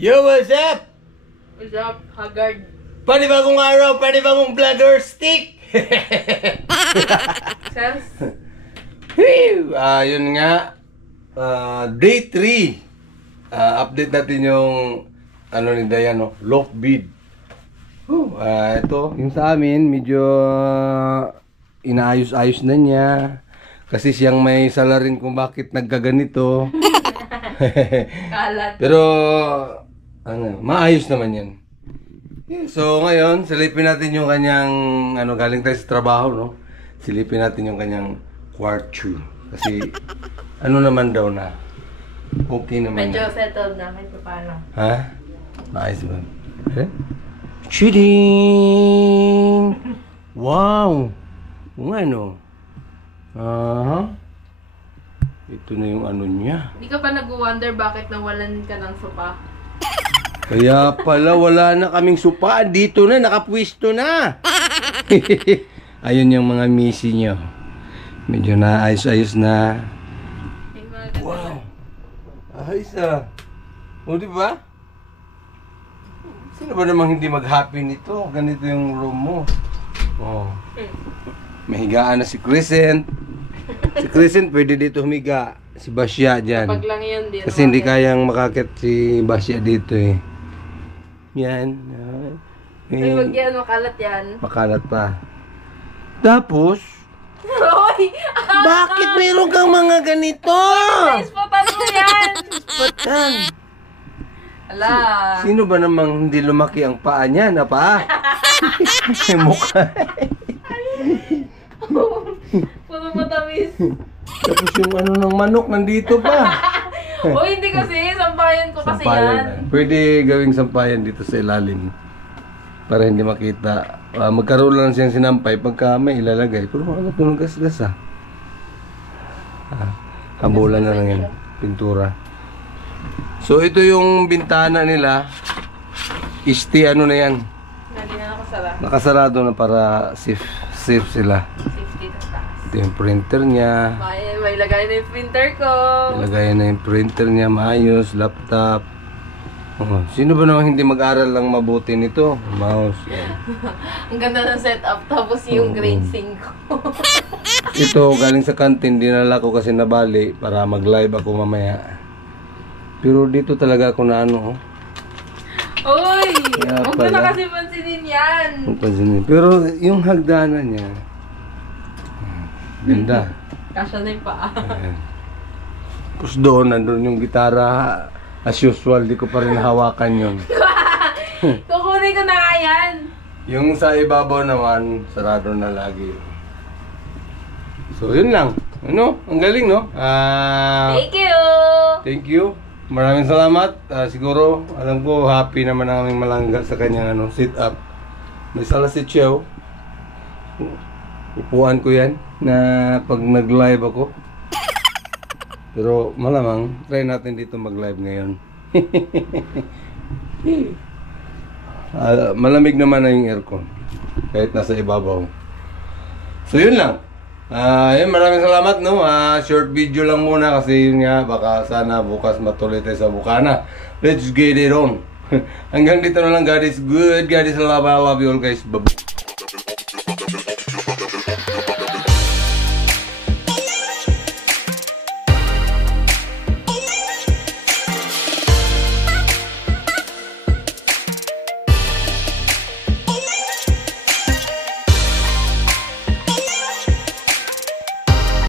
Yo, what's up? What's up, Haggard? Panibagong araw, panibagong vlogger stick! Sales? Yun nga. Day 3. Update natin yung ano ni Dayan, no? Loaf bead. Ito, yung sa amin, medyo inaayos-ayos na niya. Kasi siyang may salarin kung bakit nagkaganito. Kalat. Pero ano, maayos naman yan. So ngayon, silipin natin yung kanyang galing tayo sa trabaho, no? Silipin natin yung kanyang quartzo. Kasi naman daw na okay naman. Medyo settled na, medyo paano. Ha? Maayos ba? Cheating! Wow! Kung ano? Ito na yung niya. Hindi ka ba nag-wonder bakit nawalan ka ng sopa? Kaya pala wala na kaming sopa. Dito na, nakapwisto na. Ayun yung mga misi nyo. Medyo naayos-ayos na. Wow! Ayos O, diba? Sino ba namang hindi mag-happy nito? Ganito yung room mo. Mahigaan na si Crescent. Si Crescent pwede dito humiga. Si Basya dyan. Pag lang yun din. Kasi hindi kayang makakit si Basya dito eh. Yan. Ay, wag yan, makalat yan. Makalat pa. Tapos, Hoy! bakit mayroon kang mga ganito? Ispotan mo yan! Patan. Ala. Sino ba namang hindi lumaki ang paa niya na paa? Mukha. Puro matamis. Tapos yung ng manok nandito pa. O hindi kasi, sampayan ko kasi yan. Pwede gawing sampayan dito sa ilalim. Para hindi makita. Magkaroon lang siyang sinampay pagka may ilalagay. Pero ano ito ng gas-gas Habulan na lang yan. Pintura. So ito yung bintana nila. Na yan. Hindi na nakasara. Nakasarado na para safe sila. Safety na taas. Ito yung printer niya. May lagay na yung printer ko. Ilagay na yung printer niya, maayos, laptop. Sino ba naman hindi mag-aral lang mabuti nito? Mouse. Ang ganda ng setup, tapos yung grade 5 ko. Ito, galing sa kantin, dinala ko kasi nabali para mag-live ako mamaya. Pero dito talaga ako na Uy! Kaya Huwag mo pala. na kasi pansinin yan. Pero yung hagdanan niya, ganda. Kasya na yung paa. Ayan. Tapos doon, nandun yung gitara. As usual, di ko pa rin hawakan yun. Kukunin ko na nga yan. Yung sa ibabaw naman, sarado na lagi. So, yun lang. Ang galing, no? Thank you! Thank you. Maraming salamat. Siguro, alam ko, happy naman ang aming malangga sa kanyang sit-up. May sala si Cheo. Upuan ko yan na pag nag-live ako. Pero malamang, try natin dito mag-live ngayon. Malamig naman na yung aircon. Kahit nasa ibabaw. So yun lang. Maraming salamat, no? Short video lang muna kasi yun nga, baka sana bukas matuloy tayo sa Bukana. Let's get it on. Hanggang dito na lang. God is good. God is love. I love you all, guys. Bye-bye.